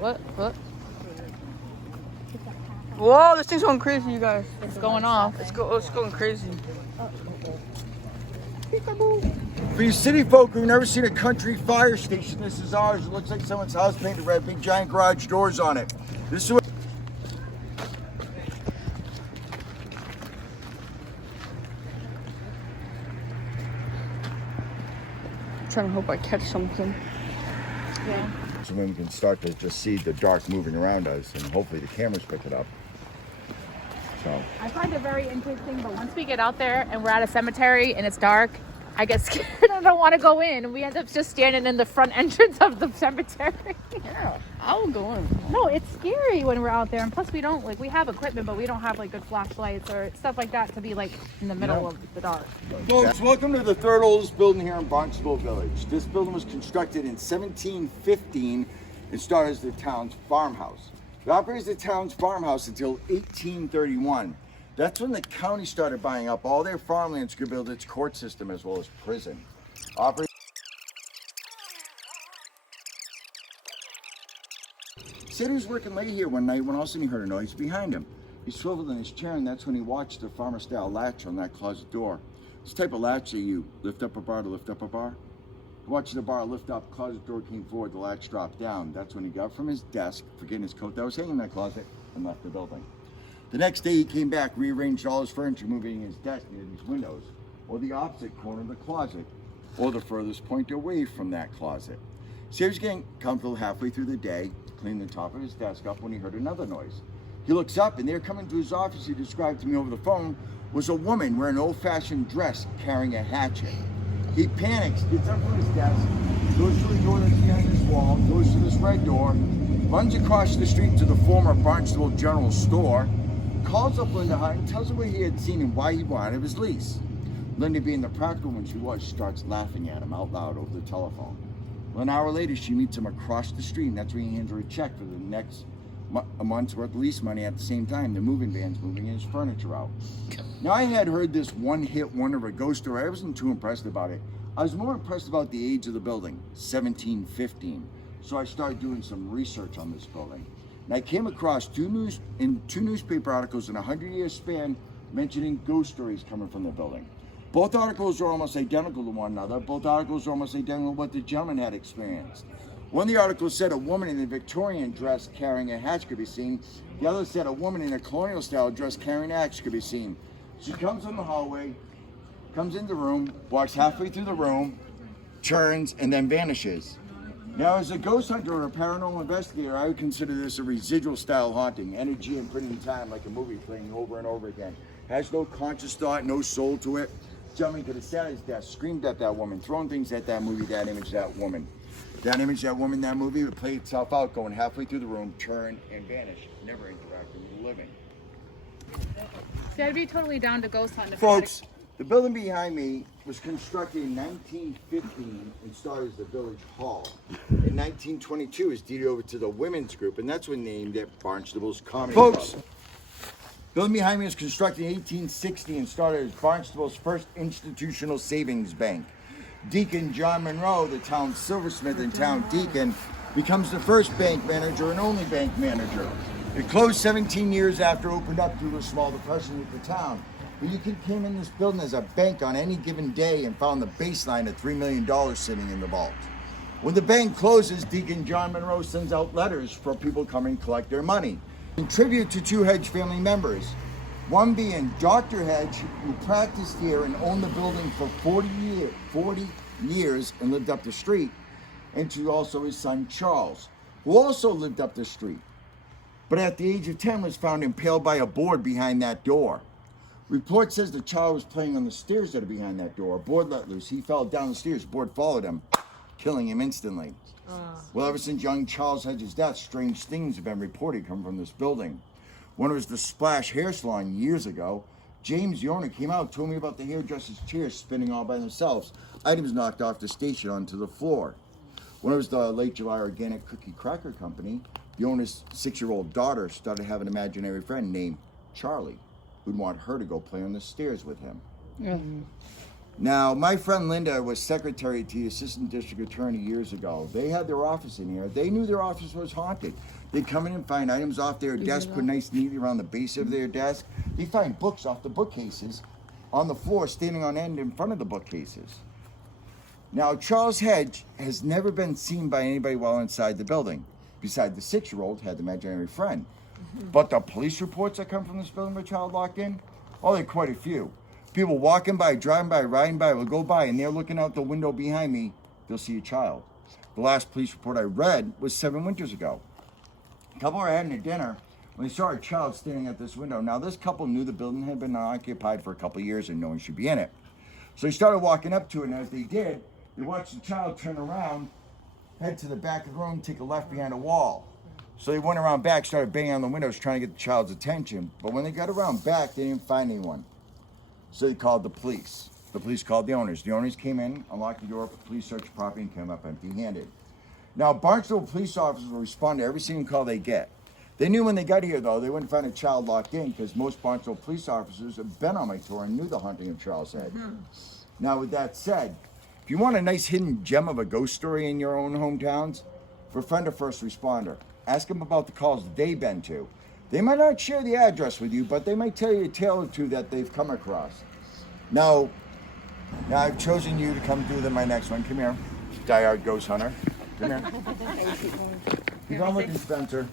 What? What? Whoa, this thing's going crazy, you guys. It's going off. It's going crazy. For you city folk who've never seen a country fire station, this is ours. It looks like someone's house painted red, big giant garage doors on it. This is what I'm trying to hope I catch something. Yeah. so when we can start to just see the dark moving around us, and hopefully the cameras pick it up. So I find it very interesting, but once we get out there and we're at a cemetery and it's dark, I get scared and I don't want to go in. And we end up just standing in the front entrance of the cemetery. Yeah, I will go in. No, it's scary when we're out there. And plus we don't, like, we have equipment, but we don't have, like, good flashlights or stuff like that to be, like, in the middle of the dark. folks, welcome to the third oldest building here in Barnstable Village. This building was constructed in 1715 and started as the town's farmhouse. It operated as the town's farmhouse until 1831. That's when the county started buying up all their farmlands to build its court system as well as prison. Said he was working late here one night when all of a sudden he heard a noise behind him. He swiveled in his chair, and that's when he watched the farmer-style latch on that closet door. This type of latch that you lift up a bar to lift up a bar. He watched the bar lift up, closet door came forward, the latch dropped down. That's when he got from his desk, forgetting his coat that was hanging in that closet, and left the building. The next day he came back, rearranged all his furniture, moving his desk near these windows, or the opposite corner of the closet, or the furthest point away from that closet. So he was getting comfortable halfway through the day, cleaning the top of his desk up when he heard another noise. He looks up, and there coming to his office, he described to me over the phone, was a woman wearing an old-fashioned dress carrying a hatchet. He panics, gets up from his desk, goes to the door that's behind this wall, goes to this red door, runs across the street to the former Barnstable General Store, calls up Linda Hart and tells her what he had seen and why he wanted his lease. Linda, being the practical one she was, starts laughing at him out loud over the telephone. Well, an hour later, she meets him across the street, and that's when he hands her a check for the next a month's worth of lease money. At the same time, the moving van's moving his furniture out. Now, I had heard this one-hit wonder of a ghost story. I wasn't too impressed about it. I was more impressed about the age of the building, 1715. So I started doing some research on this building. And I came across two newspaper articles in a 100-year span mentioning ghost stories coming from the building. Both articles are almost identical to one another. Both articles are almost identical to what the gentleman had experienced. One of the articles said a woman in a Victorian dress carrying a hatch could be seen. The other said a woman in a colonial-style dress carrying an axe could be seen. She comes in the hallway, comes in the room, walks halfway through the room, turns, and then vanishes. Now, as a ghost hunter or a paranormal investigator, I would consider this a residual style haunting, energy and printing time like a movie playing over and over again. Has no conscious thought, no soul to it. Gentleman could have sat at his desk, screamed at that woman, thrown things at that movie, that image, that woman. That image, that woman, that movie would play itself out, going halfway through the room, turn, and vanish, never interacting with the living. See, I'd be totally down to ghost hunt. Folks, the building behind me was constructed in 1915 and started as the Village Hall. In 1922, it was deeded over to the Women's Group, and that's when named it Barnstable's Comedy Folks, Club. Building behind me was constructed in 1860 and started as Barnstable's first institutional savings bank. Deacon John Monroe, the town's silversmith and town deacon, becomes the first bank manager and only bank manager. It closed 17 years after it opened up due to a small depression with the town. But you came in this building as a bank on any given day and found the baseline of $3 million sitting in the vault. When the bank closes, Deacon John Monroe sends out letters for people to come and collect their money. In tribute to two Hedge family members, one being Dr. Hedge, who practiced here and owned the building for 40 years and lived up the street, and to also his son Charles, who also lived up the street, but at the age of 10 was found impaled by a board behind that door. Report says the child was playing on the stairs that are behind that door. A board let loose. He fell down the stairs. Board followed him, killing him instantly. Well, ever since young Charles Hedge's death, strange things have been reported come from this building. One was the Splash Hair Salon years ago. James, the owner, came out, told me about the hairdresser's chairs spinning all by themselves. Items knocked off the station onto the floor. One was the Late July Organic Cookie Cracker Company. The owner's 6-year-old daughter started having an imaginary friend named Charlie, who'd want her to go play on the stairs with him. Now, my friend Linda was secretary to the assistant district attorney years ago. They had their office in here. They knew their office was haunted. They'd come in and find items off their desk, put nice neatly around the base of their desk. They'd find books off the bookcases on the floor, standing on end in front of the bookcases. Now, Charles Hedge has never been seen by anybody while inside the building, besides the 6-year-old had the imaginary friend. But the police reports that come from this building with a child locked in, oh, there are quite a few. People walking by, driving by, riding by will go by, and they're looking out the window behind me, they'll see a child. The last police report I read was 7 winters ago. A couple were having a dinner when they saw a child standing at this window. Now, this couple knew the building had been occupied for a couple of years and no one should be in it. So they started walking up to it, and as they did, they watched the child turn around, head to the back of the room, take a left behind a wall. So they went around back, started banging on the windows, trying to get the child's attention. But when they got around back, they didn't find anyone. So they called the police. The police called the owners. The owners came in, unlocked the door, police searched the property, and came up empty-handed. Now, Barnstable police officers will respond to every single call they get. They knew when they got here, though, they wouldn't find a child locked in because most Barnstable police officers have been on my tour and knew the haunting of Charles Hedge. Now, with that said, if you want a nice hidden gem of a ghost story in your own hometowns, befriend a first responder. Ask them about the calls they've been to. They might not share the address with you, but they might tell you a tale or two that they've come across. Now I've chosen you to come do my next one. Come here, diehard ghost hunter. Come here. Keep on looking, Spencer.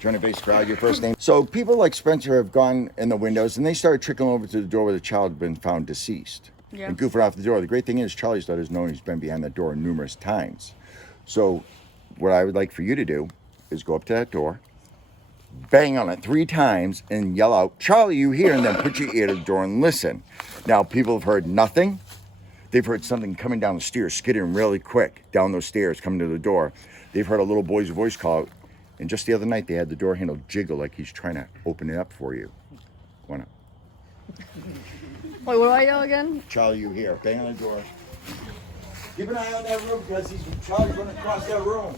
Trying to base crowd, your first name. So people like Spencer have gone in the windows and they started trickling over to the door where the child had been found deceased. Yeah. And goofing off the door. The great thing is Charlie's let us know he's been behind that door numerous times. So what I would like for you to do is go up to that door, bang on it 3 times and yell out, "Charlie, you here?" and then put your ear to the door and listen. Now, people have heard nothing. They've heard something coming down the stairs, skidding really quick down those stairs, coming to the door. They've heard a little boy's voice call out. And just the other night, they had the door handle jiggle like he's trying to open it up for you. Go on up. Wait, what do I yell again? Charlie, you here? Bang on the door. Keep an eye on that room because Charlie's running across that room.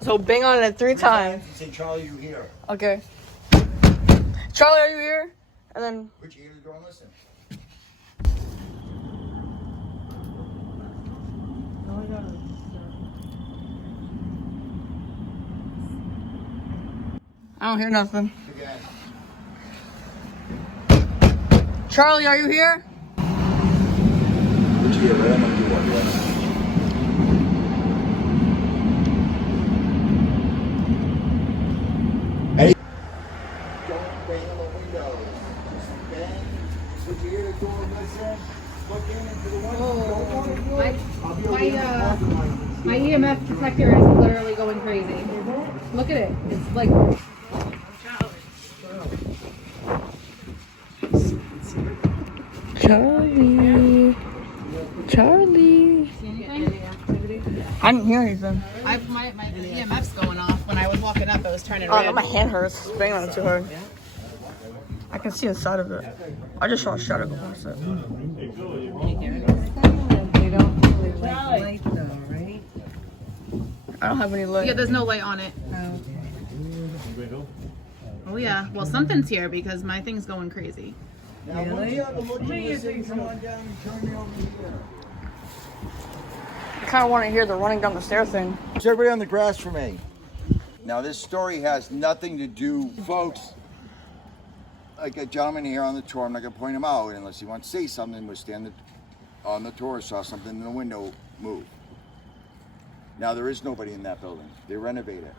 So bang on it 3 times. You say, "Charlie, you here?" Okay. Charlie, are you here? And then Put your ear to the door and listen. I don't hear nothing. Again. Charlie, are you here? Put your ear right on the door. Yes. Hey. Don't bang on the windows. Just bang. Put your ear to the door and listen. Look in into the window. Don't want to look. I'll be over here to talk to My EMF detector is literally going crazy. Look at it. It's like. Charlie. Charlie. See anything? I didn't hear anything. My EMF's going off. When I was walking up, it was turning Oh, red. no, my hand hurts. It's banging on it too hard. I can see inside of it. I just saw a shadow go past it. They don't really like light though, right? I don't have any light. Yeah, there's no light on it. Okay. Oh yeah. Well, something's here because my thing's going crazy. Now, once you have a look and listen, come on down and turn me over here. I kind of want to hear the running down the stair thing. Is everybody on the grass for me? Now, this story has nothing to do, folks. Like a gentleman here on the tour, I'm not going to point him out unless he wants to say something. Was standing on the tour, saw something in the window move. Now, there is nobody in that building. They renovate it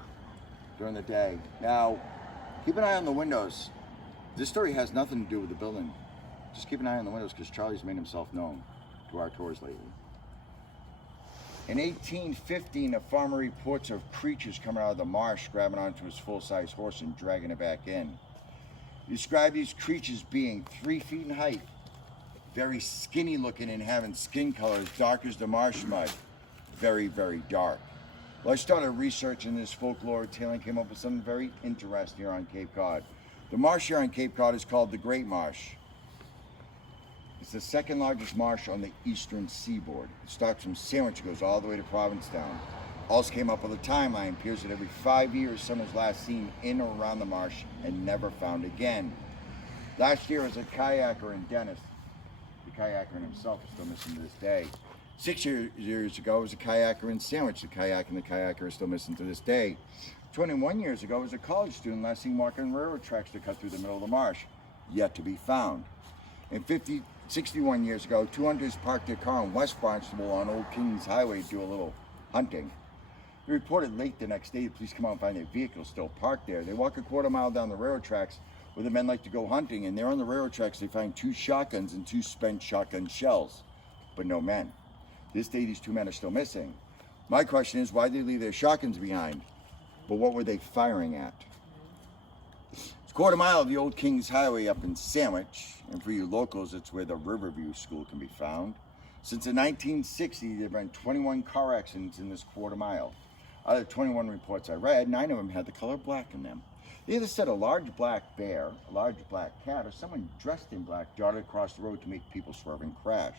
during the day. Now, keep an eye on the windows. This story has nothing to do with the building. Just keep an eye on the windows because Charlie's made himself known to our tours lately. In 1815, a farmer reports of creatures coming out of the marsh, grabbing onto his full-size horse and dragging it back in. He described these creatures being 3 feet in height, very skinny looking and having skin color as dark as the marsh mud. Very, very dark. Well, I started researching this folklore tale and came up with something very interesting here on Cape Cod. The marsh here on Cape Cod is called the Great Marsh. It's the 2nd largest marsh on the eastern seaboard. It starts from Sandwich and goes all the way to Provincetown. Also came up with a timeline. Appears that every 5 years someone's last seen in or around the marsh and never found again. Last year was a kayaker in Dennis. The kayaker himself is still missing to this day. 6 years ago, it was a kayaker in Sandwich. The kayak and the kayaker are still missing to this day. 21 years ago, it was a college student last seen walking railroad tracks to cut through the middle of the marsh, yet to be found. And 61 years ago, 2 hunters parked their car in West Barnstable on Old Kings Highway to do a little hunting. They reported late the next day, the police come out and find their vehicle still parked there. They walk a quarter mile down the railroad tracks where the men like to go hunting, and there on the railroad tracks they find 2 shotguns and 2 spent shotgun shells, but no men. This day, these 2 men are still missing. My question is, why did they leave their shotguns behind? But what were they firing at? It's a quarter mile of the Old Kings Highway up in Sandwich, and for you locals, it's where the Riverview School can be found. Since the 1960s, there have been 21 car accidents in this quarter mile. Out of the 21 reports I read, 9 of them had the color black in them. They either said a large black bear, a large black cat, or someone dressed in black darted across the road to make people swerve and crash.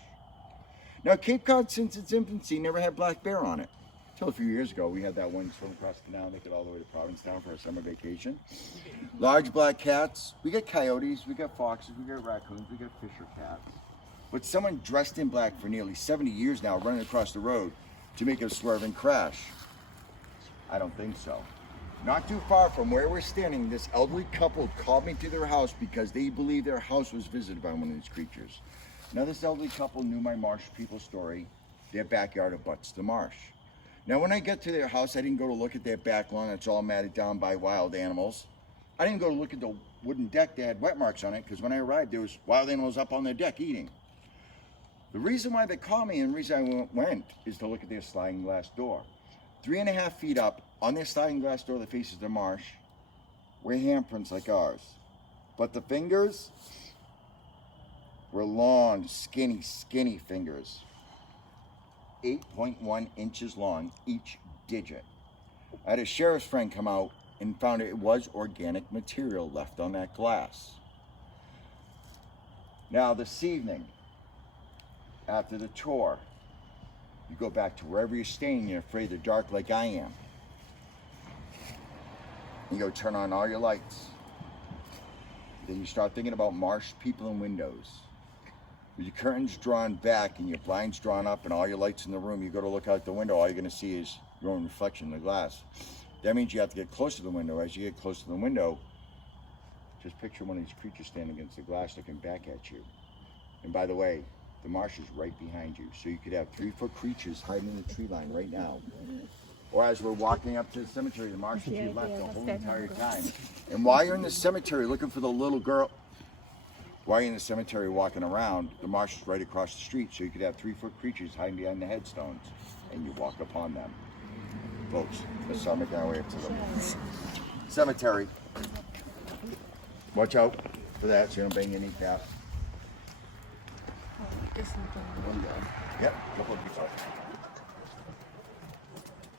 Now, Cape Cod, since its infancy, never had black bear on it. Until a few years ago, we had that one swim across the canal, make it all the way to Provincetown for our summer vacation. Large black cats, we got coyotes, we got foxes, we got raccoons, we got fisher cats. But someone dressed in black for nearly 70 years now running across the road to make us swerve and crash? I don't think so. Not too far from where we're standing, this elderly couple called me to their house because they believed their house was visited by one of these creatures. Now, this elderly couple knew my marsh people story. Their backyard abuts the marsh. Now, when I got to their house, I didn't go to look at their back lawn that's all matted down by wild animals. I didn't go to look at the wooden deck that had wet marks on it, because when I arrived, there was wild animals up on their deck eating. The reason why they called me and the reason I went is to look at their sliding glass door. 3.5 feet up on their sliding glass door that faces the marsh were handprints like ours. But the fingers were long, skinny fingers. 8.1 inches long, each digit. I had a sheriff's friend come out and found it was organic material left on that glass. Now, this evening, after the tour, you go back to wherever you're staying, you're afraid of the dark like I am. You go turn on all your lights. Then you start thinking about marsh people and windows. With your curtains drawn back and your blinds drawn up and all your lights in the room, you go to look out the window, all you're gonna see is your own reflection in the glass. That means you have to get close to the window. As you get close to the window, just picture one of these creatures standing against the glass looking back at you. And by the way, the marsh is right behind you. So you could have 3-foot creatures hiding in the tree line right now. Or as we're walking up to the cemetery, the marsh is to your left the whole entire time. And while you're in the cemetery looking for the little girl, while you're in the cemetery walking around, the marsh is right across the street. So you could have 3-foot creatures hiding behind the headstones and you walk upon them. Folks, let's start making our way up to the cemetery. Watch out for that so you don't bang your kneecap. One guy. Yep, couple of people.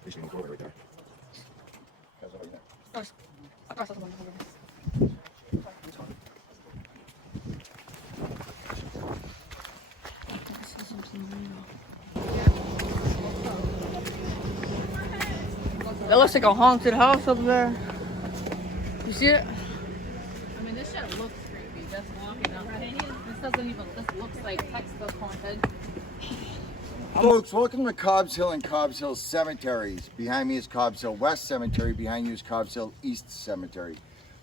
He's gonna go right there. How's that right there? That looks like a haunted house up there. You see it? I mean, this shit looks creepy. Just walking up. This doesn't even. This looks like textbook haunted. Folks, welcome to Cobbs Hill and Cobbs Hill cemeteries. Behind me is Cobbs Hill West Cemetery. Behind you is Cobbs Hill East Cemetery.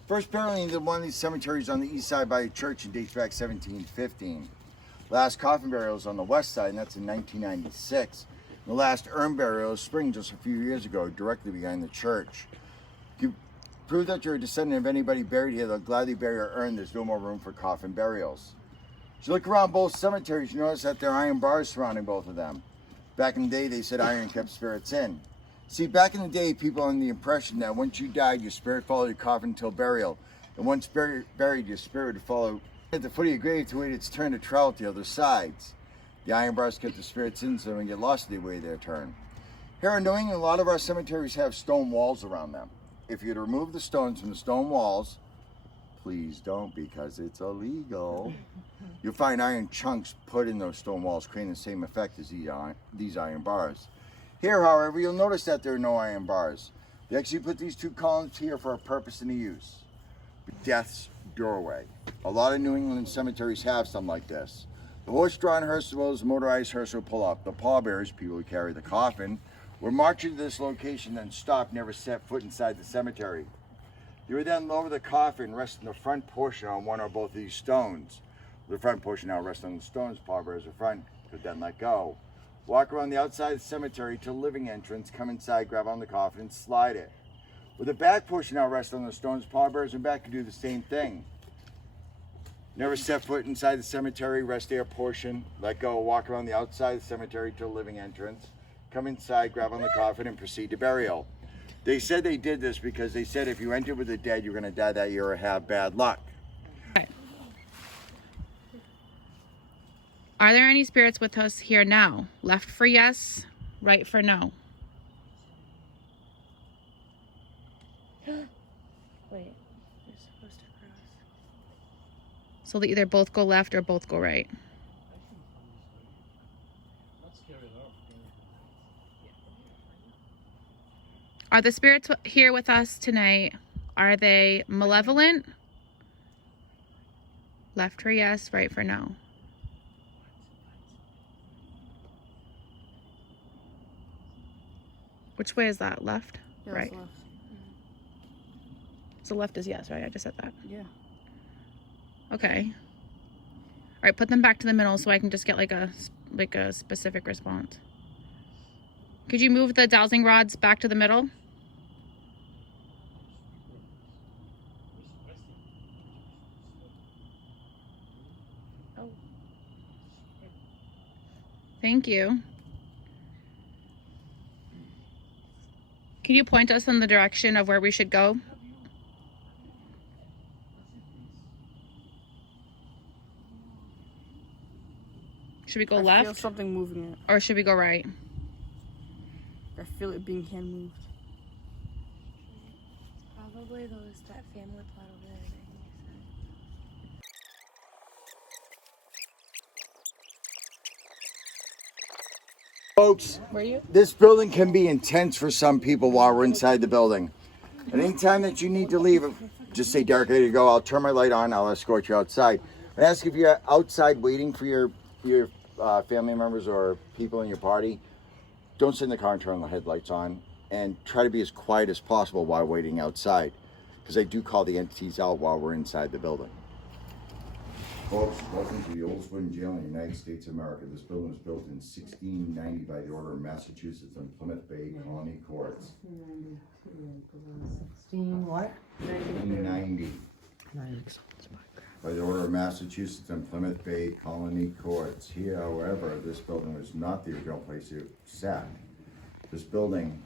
First burial in one of these cemeteries on the east side by a church and dates back 1715. Last coffin burial is on the west side, and that's in 1996. The last urn burial is spring just a few years ago, directly behind the church. If you prove that you're a descendant of anybody buried here, they'll gladly bury your urn. There's no more room for coffin burials. As you look around both cemeteries, you notice that there are iron bars surrounding both of them. Back in the day, they said iron kept spirits in. See, back in the day, people had the impression that once you died, your spirit followed your coffin until burial. And once buried, your spirit would follow at the foot of your grave to wait its turn to travel to the other sides. The iron bars kept the spirits in so they wouldn't get lost in the way of their turn. Here in New England, a lot of our cemeteries have stone walls around them. If you were to remove the stones from the stone walls, please don't, because it's illegal. You'll find iron chunks put in those stone walls, creating the same effect as these iron bars. Here, however, you'll notice that there are no iron bars. They actually put these 2 columns here for a purpose and a use. Death's doorway. A lot of New England cemeteries have some like this. The horse-drawn hearse as well as the motorized hearse will pull up. The pallbearers, people who carry the coffin, were marching to this location, then stopped, never set foot inside the cemetery. They would then lower the coffin, rest in the front portion on one or both of these stones. The front portion now rests on the stones, pallbearers are front, could then let go. Walk around the outside of the cemetery to the living entrance, come inside, grab on the coffin, and slide it. With the back portion now rests on the stones, pallbearers in back could do the same thing. Never set foot inside the cemetery, rest their portion, let go, walk around the outside of the cemetery to the living entrance, come inside, grab on the coffin, and proceed to burial. They said they did this because they said if you entered with the dead, you're going to die that year or have bad luck. Okay. Are there any spirits with us here now? Left for yes, right for no. Wait, you're supposed to cross. So they either both go left or both go right. Are the spirits here with us tonight? Are they malevolent? Left for yes, right for no. Which way is that? Left? Yeah, right. Left. So left is yes, right? I just said that. Yeah. Okay. All right, put them back to the middle so I can just get like a specific response. Could you move the dowsing rods back to the middle? Oh. Thank you. Can you point us in the direction of where we should go? Should we go I feel left something moving it. or should we go right? I feel it being hand moved. Probably that family plot over there that he said. Folks, this building can be intense for some people while we're inside the building. At any time that you need to leave, just say, Derek, ready to go. I'll turn my light on. I'll escort you outside. I ask if you're outside waiting for your family members or people in your party, don't sit in the car and turn the headlights on, and try to be as quiet as possible while waiting outside, because I do call the entities out while we're inside the building. Folks, welcome to the oldest wooden jail in the United States of America. This building was built in 1690 by the order of Massachusetts and Plymouth Bay Colony Courts. 16 what? 1690. By the order of Massachusetts and Plymouth Bay Colony Courts. Here, however, this building was not the original place it sat. This building,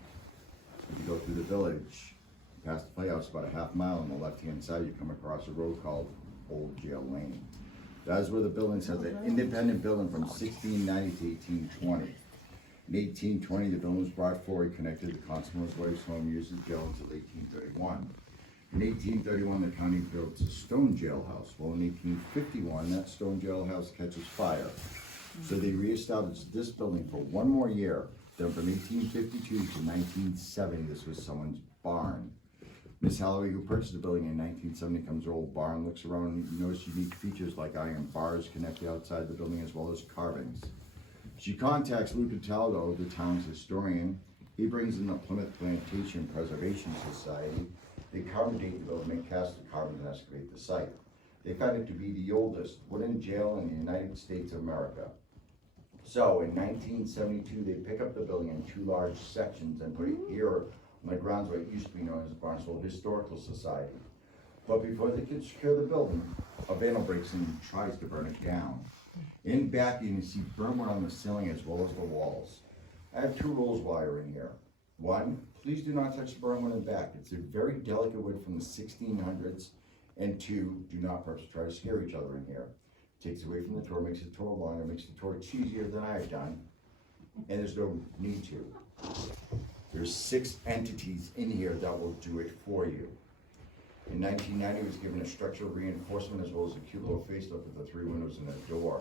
if you go through the village, past the playhouse, about a half mile on the left-hand side, you come across a road called Old Jail Lane. That's where the building says, an independent building from 1690 to 1820. In 1820, the building was brought forward, connected to Constable's wife's home, used as jail until 1831. In 1831, the county built a stone jailhouse. Well, in 1851, that stone jailhouse catches fire. So they reestablished this building for one more year. Then from 1852 to 1970, this was someone's barn. Miss Holloway, who purchased the building in 1970, comes to her old barn, looks around, and notices unique features like iron bars connect the outside of the building as well as carvings. She contacts Lou Cataldo, the town's historian. He brings in the Plymouth Plantation Preservation Society. They carbon date the building, make cast of carbon and excavate the site. They found it to be the oldest wooden jail in the United States of America. So in 1972, they pick up the building in two large sections and put it here on the grounds where it used to be known as the Barnesville Historical Society. But before they could secure the building, a vandal breaks in and tries to burn it down. In back, you can see burn wood on the ceiling as well as the walls. I have two rules while you're in here. One, please do not touch the burn wood in the back. It's a very delicate wood from the 1600s. And two, do not try to scare each other in here. Takes away from the tour, makes the tour longer, makes the tour cheesier than I have done, and there's no need to. There's 6 entities in here that will do it for you. In 1990, it was given a structural reinforcement as well as a cute little facelift with the 3 windows and a door.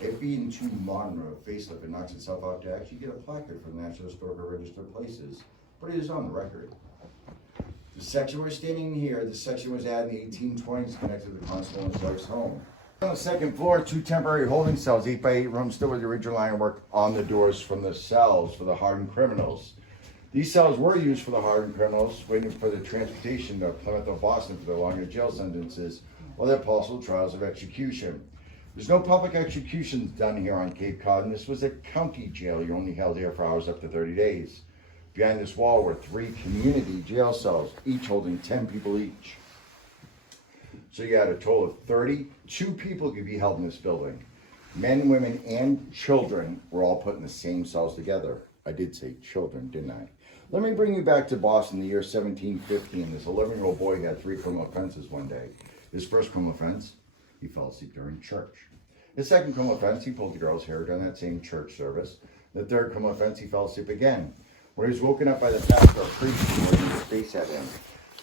It being too modern of a facelift, it knocks itself out to actually get a placard from the National Historical Register of Places, but it is on the record. The section we're standing in here, this section was added in the 1820s, connected to the Constable and his wife's home. On the second floor, 2 temporary holding cells, 8 by 8 rooms, still with the original ironwork on the doors from the cells for the hardened criminals. These cells were used for the hardened criminals, waiting for the transportation to Plymouth or Boston for their longer jail sentences or their possible trials of execution. There's no public executions done here on Cape Cod, and this was a county jail. You only held here for hours up to 30 days. Behind this wall were 3 community jail cells, each holding 10 people each. So you had a total of 32 people could be held in this building. Men, women, and children were all put in the same cells together. I did say children, didn't I? Let me bring you back to Boston, the year 1750, and this 11-year-old boy had 3 criminal offenses one day. His first criminal offense, he fell asleep during church. His second criminal offense, he pulled the girl's hair during that same church service. The third criminal offense, he fell asleep again. When he was woken up by the pastor or priest, he was in his face at him.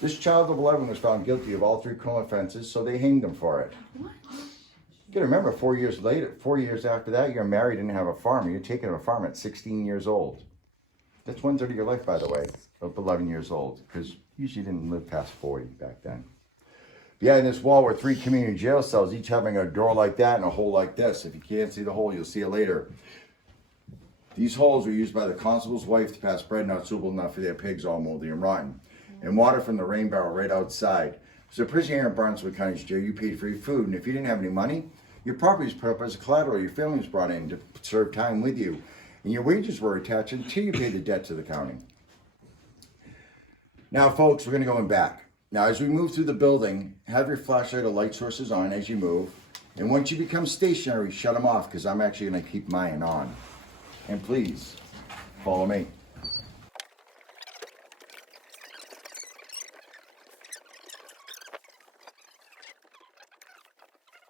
This child of 11 was found guilty of all 3 criminal offenses, so they hanged him for it. What? You gotta remember, 4 years later, 4 years after that, you're married and have a farm. You're taking a farm at 16 years old. That's 1/3 of your life, by the way, of 11 years old, because usually you didn't live past 40 back then. Behind this wall were 3 community jail cells, each having a door like that and a hole like this. If you can't see the hole, you'll see it later. These holes were used by the constable's wife to pass bread not suitable enough for their pigs, all moldy and rotten, and water from the rain barrel right outside. So prisoner here in Barnstable County Jail, you paid for your food, and if you didn't have any money, your property was put up as a collateral. Your family was brought in to serve time with you, and your wages were attached until you paid the debt to the county. Now, folks, we're going to go in back. Now, as we move through the building, have your flashlight or light sources on as you move, and once you become stationary, shut them off, because I'm actually going to keep mine on. And please, follow me.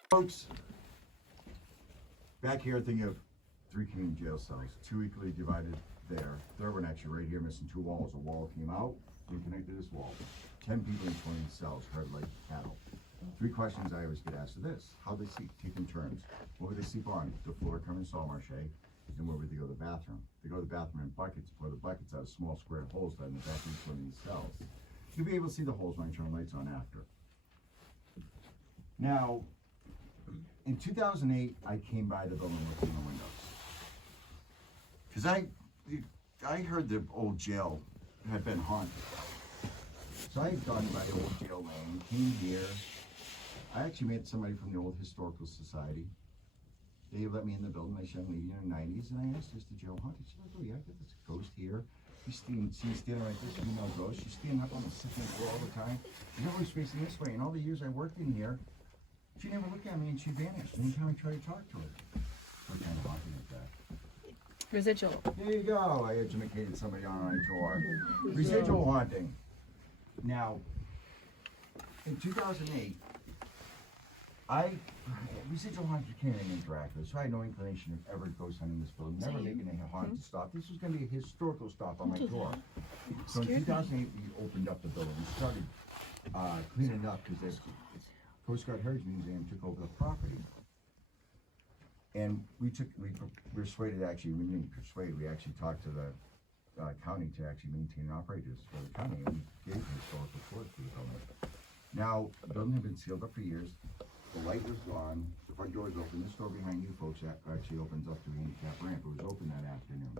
Folks, back here, think of 3 community jail cells, 2 equally divided there. Third one actually right here, missing 2 walls. A wall came out, reconnected this wall. 10 people in 20 cells, herd like cattle. 3 questions I always get asked are this: how they sleep, taking turns. What would they sleep on? The floor covered in salt marche. And where would they go to the bathroom? They go to the bathroom in buckets, pour the buckets out of small square holes that in the back of each one of these cells. You'll be able to see the holes when I turn lights on after. Now, in 2008, I came by the building looking in the windows. Because I heard the old jail had been haunted. So I had gone by the old jail lane, came here. I actually met somebody from the old historical society. They let me in the building, nice young lady in her 90s, and I asked, is the jail haunted? She's like, oh yeah, I got this ghost here. She's standing like this, female ghost. She's standing up on the second floor all the time. She's always facing this way. In all the years I worked in here, she never looked at me and she vanished. Anytime I tried to talk to her. What kind of haunting is that? Residual. There you go. I educated somebody on my tour. Residual haunting. Now, in 2008, residual haunting can't even interact with, so I had no inclination of ever ghost hunting this building, never making a haunted stop. This was going to be a historical stop on my tour. So in 2008, we opened up the building. We started cleaning it up because the Coast Guard Heritage Museum took over the property. And we persuaded, actually, we didn't persuade, we actually talked to the county to actually maintain and operate this for the county, and we gave historical tours for the building. Now, the building had been sealed up for years. The light was gone. The front door is open. This door behind you folks actually opens up to the handicap ramp. It was open that afternoon.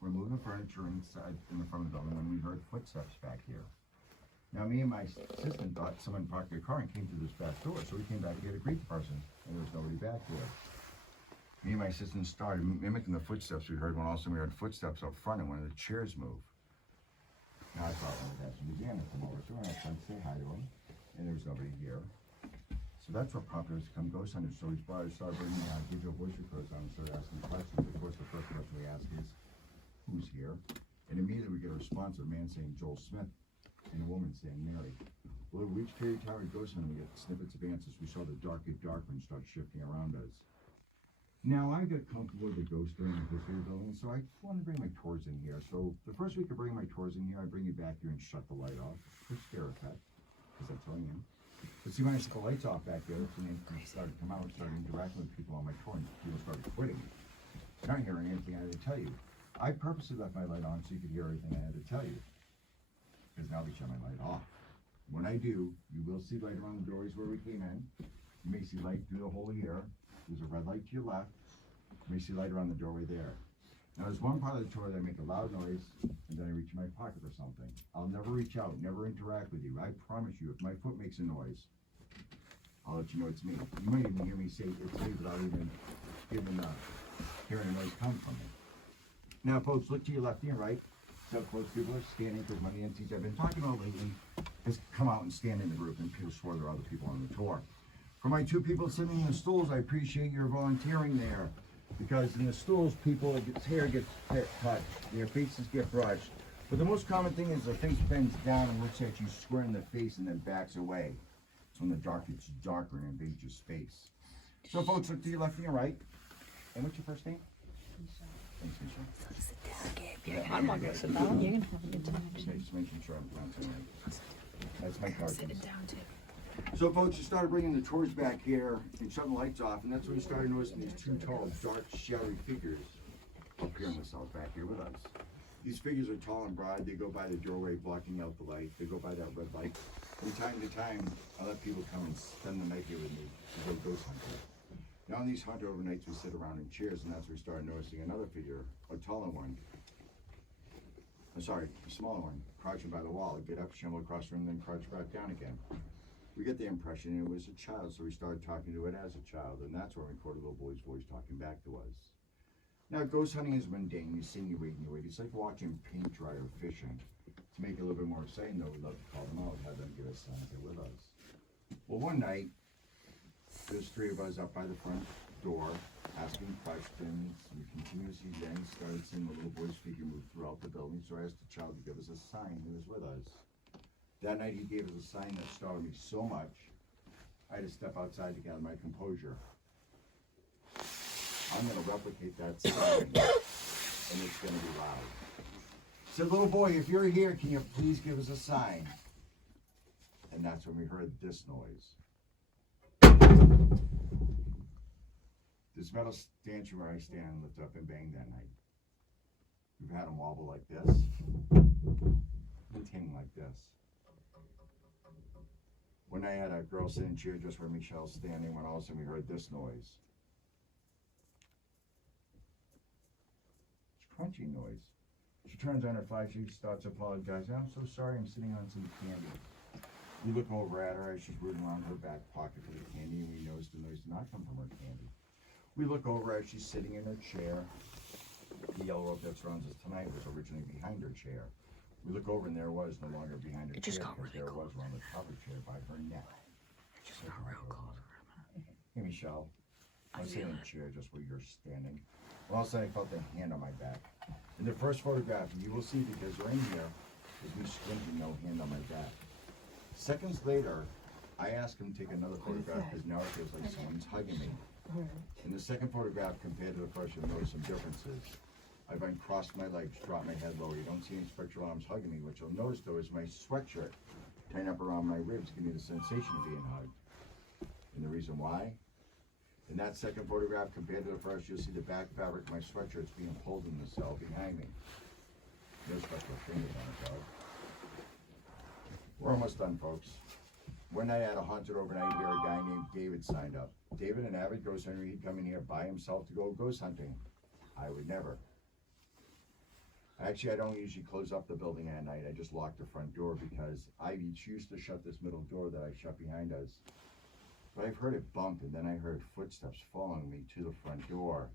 We're moving the furniture inside in the front of the building when we heard footsteps back here. Now, me and my assistant thought someone parked their car and came through this back door, so we came back here to greet the person, and there was nobody back there. Me and my assistant started mimicking the footsteps we heard when all of a sudden we heard footsteps up front and one of the chairs moved. Now I thought we would have some Louisiana come over, so I went outside to say hi to him, and there was nobody here. So that's what prompted us to come ghost hunters. So we started bringing digital voice recorders on and started asking questions. Of course, the first question we ask is, who's here? And immediately we get a response of a man saying Joel Smith and a woman saying Mary. Well, we reached Perry Tower ghost hunting, we get snippets of answers. We saw the dark get darker and start shifting around us. Now, I got comfortable with the ghost during the history of the building, so I wanted to bring my tours in here. So the first week of bringing my tours in here, I bring you back here and shut the light off. It's scare effect, because that's all I am. But see, when I shut the lights off back there, that's when they started to come out, started interacting with people on my tour, and people started quitting. Not hearing anything I had to tell you. I purposely left my light on so you could hear everything I had to tell you. Because now we shut my light off. When I do, you will see light around the doors where we came in. You may see light through the hole here. There's a red light to your left. You may see light around the doorway there. Now there's one part of the tour that I make a loud noise and then I reach in my pocket for something. I'll never reach out, never interact with you. I promise you, if my foot makes a noise, I'll let you know it's me. You might even hear me say it's me without even hearing a noise come from me. Now folks, look to your left and your right. So close people are standing because one of the entities I've been talking about lately has come out and stand in the group and people swore there are other people on the tour. For my two people sitting in the stools, I appreciate your volunteering there. Because in the stools, people's hair gets touched, their faces get brushed. But the most common thing is the face bends down and looks at you square in the face and then backs away. So when the dark gets darker and invades your space. So folks, look to your left and your right. And what's your first name? Thanks, Michelle. Sit down, Gabe. Yeah, I'm not gonna sit down. You're gonna have a good time. Okay, just making sure I'm pronouncing it right. That's my card. Sit it down too. So folks, you started bringing the tours back here and shutting the lights off, and that's when you started noticing these two tall, dark, shadowy figures up here in the south back here with us. These figures are tall and broad. They go by the doorway blocking out the light. They go by that red light. From time to time, I let people come and spend the night here with me to go ghost hunting. Now on these hunt overnights, we sit around in chairs, and that's when we started noticing another figure, a taller one. A smaller one, crouching by the wall. Get up, shamble across the room, then crouch back down again. We get the impression it was a child, so we started talking to it as a child, and that's when we recorded a little boy's voice talking back to us. Now, ghost hunting is mundane. You sing, you wait, and you wait. It's like watching paint dry or fishing. To make it a little bit more exciting, though, we'd love to call them out, have them give us signs they're with us. Well, one night, there's three of us up by the front door, asking questions. We continuously then started seeing the little boy's figure move throughout the building, so I asked the child to give us a sign he was with us. That night he gave us a sign that startled me so much, I had to step outside to gather my composure. I'm gonna replicate that sign, and it's gonna be loud. I said, little boy, if you're here, can you please give us a sign? And that's when we heard this noise. This metal stanchion where I stand lifted up and banged that night. We've had them wobble like this, and ting like this. When I had a girl sitting in a chair just where Michelle's standing, when all of a sudden we heard this noise. It's a crunchy noise. She turns on her flash, she starts apologizing. I'm so sorry, I'm sitting on some candy. We look over at her as she's rooting around her back pocket for the candy, and we notice the noise did not come from her candy. We look over as she's sitting in her chair. The yellow rope that surrounds us tonight was originally behind her chair. We look over and there was no longer behind her chair, because there was around the top of her chair by her neck. It just got real cold for a minute. Hey Michelle, I'm sitting in a chair just where you're standing. Well, all of a sudden I felt a hand on my back. In the first photograph, you will see because you're in here, is me squinting, no hand on my back. Seconds later, I asked him to take another photograph because now it feels like someone's hugging me. In the second photograph compared to the first, you'll notice some differences. I've uncrossed my legs, dropped my head lower. You don't see any spectral arms hugging me. What you'll notice though is my sweatshirt tying up around my ribs give me the sensation of being hugged. And the reason why? In that second photograph compared to the first, you'll see the back fabric of my sweatshirt's being pulled in the cell behind me. No spectral fingers on it though. We're almost done, folks. One night I had a haunted overnight here, a guy named David signed up. David, an avid ghost hunter, he'd come in here by himself to go ghost hunting. I would never. Actually, I don't usually close up the building at night. I just lock the front door because I used to shut this middle door that I shut behind us. But I've heard it bump, and then I heard footsteps following me to the front door.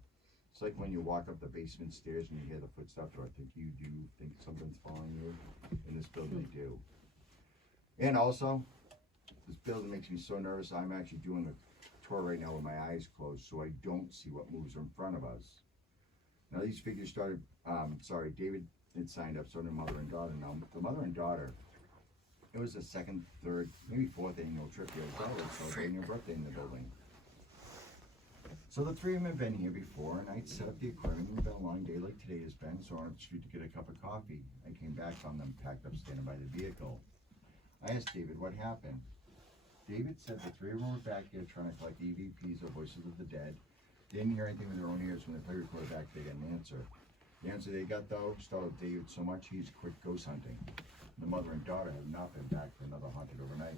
It's like when you walk up the basement stairs and you hear the footsteps, or I think you do think something's following you. In this building, they do. And also, this building makes me so nervous. I'm actually doing the tour right now with my eyes closed, so I don't see what moves in front of us. Now these figures started, David had signed up, so did mother and daughter. Now the mother and daughter, it was the second, third, maybe fourth annual trip here. It was celebrating your birthday in the building. So the three of them have been here before, and I'd set up the aquarium. It's been a long day like today has been, so I went up the street to get a cup of coffee. I came back, found them packed up, standing by the vehicle. I asked David what happened. David said the three of them were back here trying to collect EVPs or voices of the dead. They didn't hear anything with their own ears. When they play record back, they got an answer. The answer they got, though, startled David so much he's quit ghost hunting. The mother and daughter have not been back for another haunted overnight.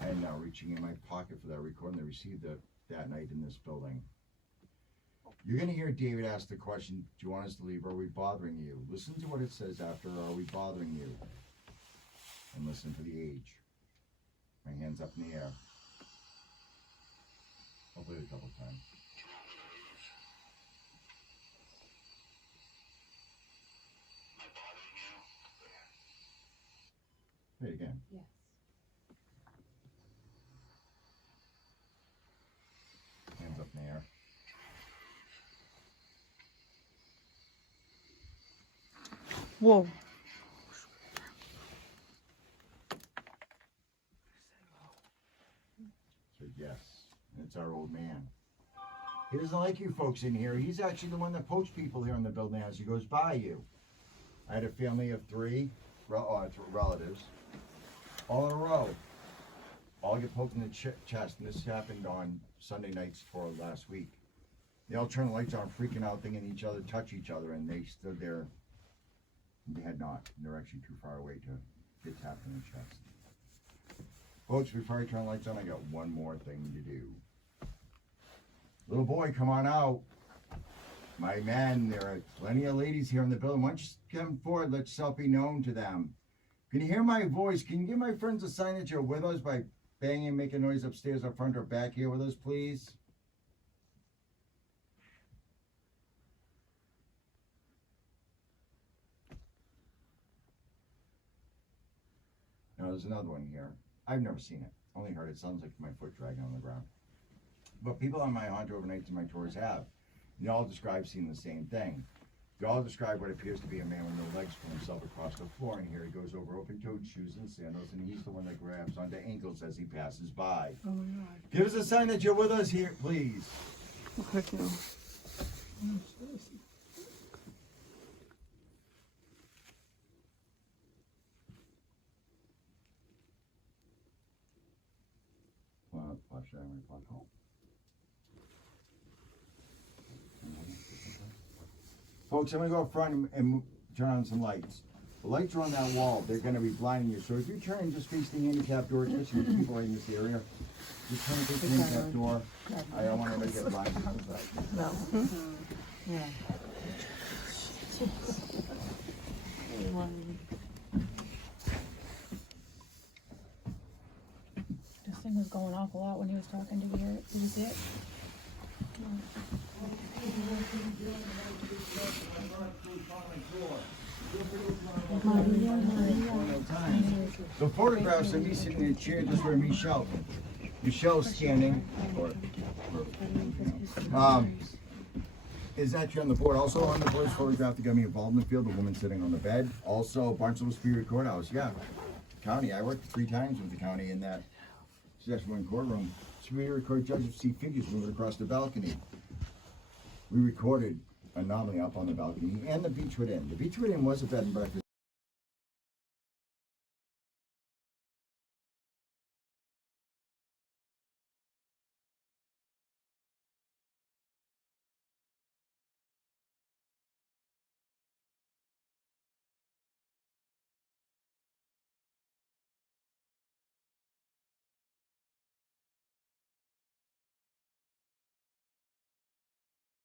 I am now reaching in my pocket for that recording they received that night in this building. You're going to hear David ask the question, do you want us to leave? Are we bothering you? Listen to what it says after, are we bothering you? And listen to the age. My hands up in the air. I'll play it a couple times. Play it again. Yes. Hands up in the air. Whoa. Said yes. And it's our old man. He doesn't like you folks in here. He's actually the one that pokes people here in the building as he goes by you. I had a family of three relatives, all in a row. All get poked in the chest, and this happened on Sunday nights for last week. They all turned the lights on, freaking out, thinking each other touch each other, and they stood there. They had not. They're actually too far away to get tapped in the chest. Folks, before I turn the lights on, I got one more thing to do. Little boy, come on out. My man, there are plenty of ladies here in the building. Why don't you come forward, let yourself be known to them. Can you hear my voice? Can you give my friends a sign that you're with us by banging and making noise upstairs, up front, or back here with us, please? Now, there's another one here. I've never seen it. Only heard it. Sounds like my foot dragging on the ground. But people on my haunt overnights and my tours have. They all describe seeing the same thing. They all describe what appears to be a man with no legs pull himself across the floor, and here he goes over open-toed shoes and sandals, and he's the one that grabs onto ankles as he passes by. Oh my god. Give us a sign that you're with us here, please. Heck no. Well, flash that in my pocket. Folks, I'm going to go up front and turn on some lights. The lights are on that wall. They're going to be blinding you. So if you turn and just face the handicap door, especially with people in this area, just turn and face the handicap door. I don't want anybody to get blinded. No. Yeah. This thing was going off a lot when he was talking. Did you hear it? Did you see it? The photographs of me sitting in a chair just where Michelle's standing, is actually on the board. Also on the board's photograph that got me involved in the field, the woman sitting on the bed. Also, Barnstable Superior Courthouse, yeah. County, I worked 3 times with the county in that session one courtroom. Superior Court judges see figures moving across the balcony. We recorded anomaly up on the balcony and the Beechwood Inn. The Beechwood Inn was a bed and breakfast.